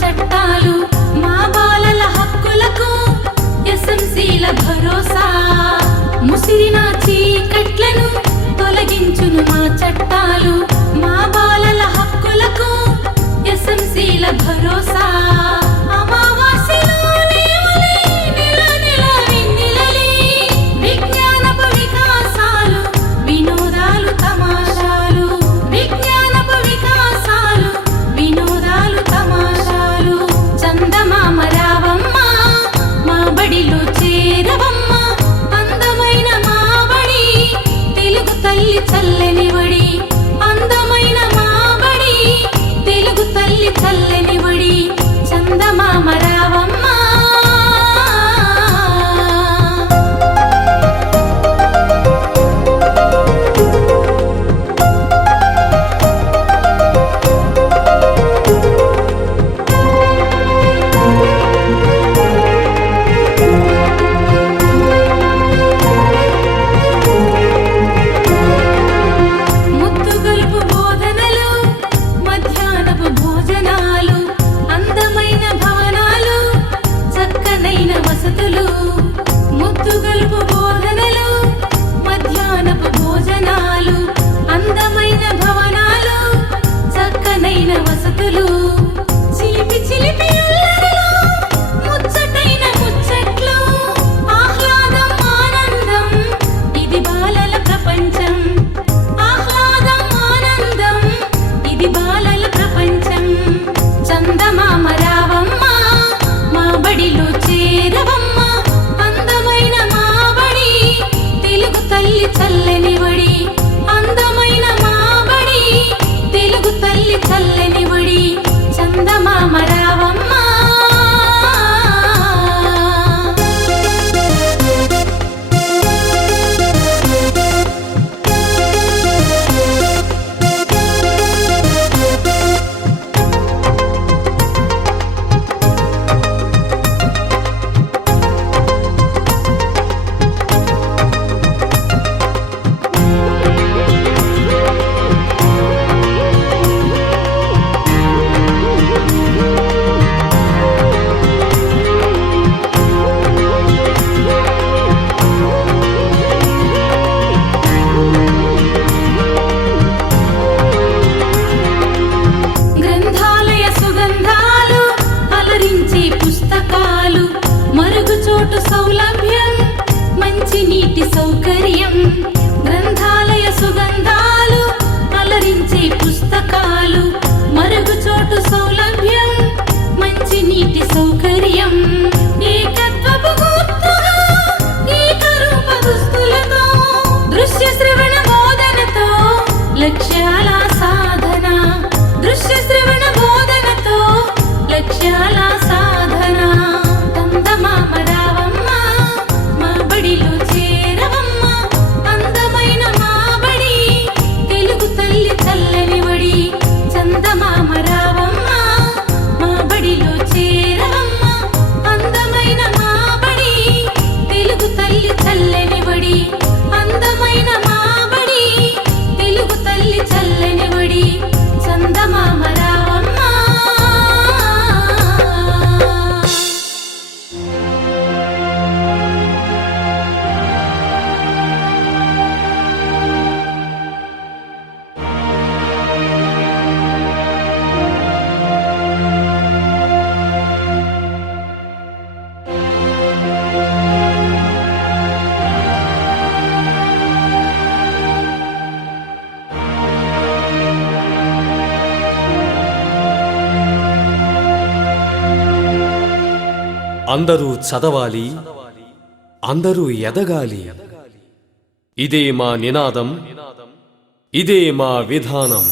చట్టాలు మా బాలల హక్కులకు ఎస్ఎంసీల భరోసా ముసిరిన చీకట్లను తొలగించును మా చట్టాలు మా బాలల హక్కులకు ఎస్ఎంసీల భరోసా చల్లనివడి అందమైన మాబడి తెలుగు తల్లి చల్లనివడి చందమామ రావమ్మ చల్లనివడి అందమైన మాబడి తెలుగు తల్లి చల్లనివడి చందమామ రావమ్మ సౌలభ్యం మంచి నీటి సౌకర్యం గ్రంథాలయ సుగంధాలు అలరించే పుస్తకాలు మరుగుచోటు సౌలభ్యం మంచి నీటి సౌకర్యం ఏకత్వపు గుర్తుగా ఏకరూప దుస్తులతో దృశ్య శ్రవణ బోధనతో లక్ష్యాల సాధన దృశ్య శ్రవణ బోధనతో లక్ష్యాల సాధన చందమామ రావమ్మ మా బడిలో చేరవమ్మ అందమైన మాబడి తెలుగు తల్లి చల్లనివడి చందమామ రావమ్మ మా బడిలో చేరవమ్మ అందమైన మాబడి తెలుగు తల్లి చల్లనివడి అందమైన మాబడి తెలుగు తల్లి చల్లనివడి చందమామ రావమ్మ అందరూ చదవాలి, అందరూ ఎదగాలి. ఇదే మా నినాదం, ఇదే మా విధానం.